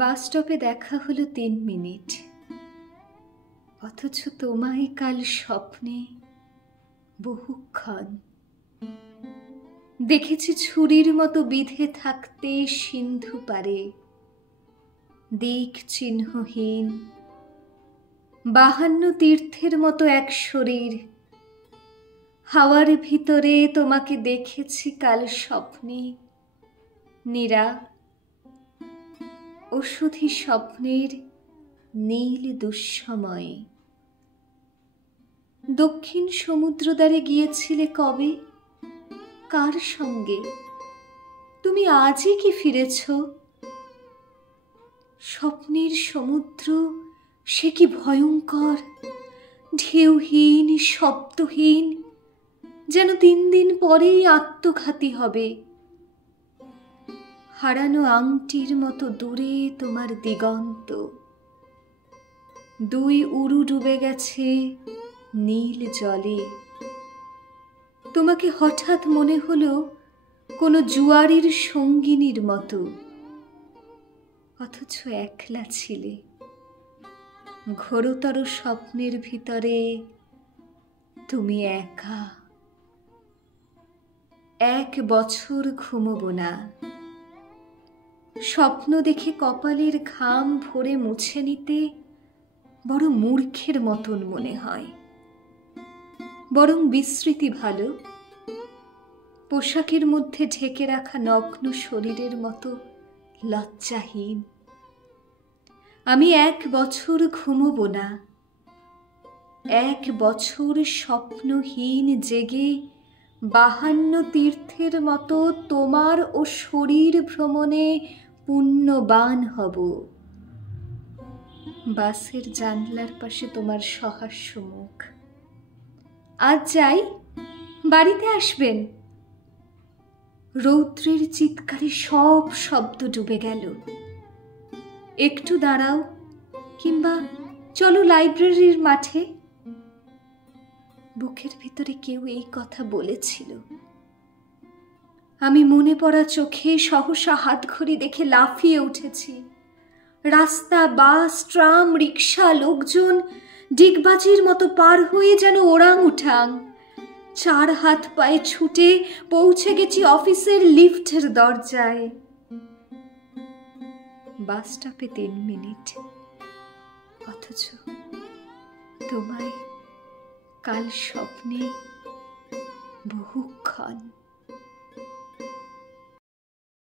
বাস স্টপে দেখা হলো ৩ মিনিট, অথচ তোমায় কাল স্বপ্নে বহুক্ষণ দেখেছি ছুরির মতো বিধে থাকতে সিন্ধু পারে, দিক চিহ্নহীন ৫২ তীর্থের মতো এক শরীর। হাওয়ার ভিতরে তোমাকে দেখেছি কাল স্বপ্নে নীরা, ওষুধি স্বপ্নের নীল দুঃসময়ে। দক্ষিণ সমুদ্রদ্বারে গিয়েছিলে কবে, কার সঙ্গে? তুমি আজই কি ফিরেছ? স্বপ্নের সমুদ্র সে কি ভয়ঙ্কর, ঢেউহীন শব্দহীন, যেন ৩ দিন পরেই আত্মঘাতী হবে। হারানো আংটির মতো দূরে তোমার দিগন্ত, ২ উরু ডুবে গেছে নীল জলে। তোমাকে হঠাৎ মনে হলো কোনো জুয়ারির সঙ্গিনীর মতো, অথচ একলা ছিলে। ঘোরতর স্বপ্নের ভিতরে তুমি একা। ১ বছর ঘুমোবো না। স্বপ্ন দেখে কপালের ঘাম ভরে মুছে নিতে বড় মূর্খের মতন মনে হয়। বরং বিস্মৃতি ভালো, পোশাকের মধ্যে ঢেকে রাখা নগ্ন শরীরের মতো লজ্জাহীন। আমি ১ বছর ঘুমোবো না। ১ বছর স্বপ্নহীন জেগে ৫২ তীর্থের মতো তোমার ও শরীর ভ্রমণে পুণ্যবান হব। বাসের জানলার পাশে তোমার সহাস্য মুখ। আজ যাই, বাড়িতে আসবেন? রৌদ্রের চিৎকারে সব শব্দ ডুবে গেল। একটু দাঁড়াও, কিংবা চলো লাইব্রেরির মাঠে। বুকের ভিতরে কেউ এই কথা বলেছিল। আমি মনে পড়া চোখে সহসা হাতঘড়ি দেখে লাফিয়ে উঠেছি। রাস্তা, বাস, ট্রাম, রিক্সা, লোকজন ডিগবাজির মতো পার হয়ে যেন ওরাং উঠাং। ৪ হাত পায়ে ছুটে পৌঁছে গেছি অফিসের লিফটের দরজায়। বাস স্টপে ৩ মিনিট, অথচ তোমায় কাল স্বপ্নে বহুক্ষণ।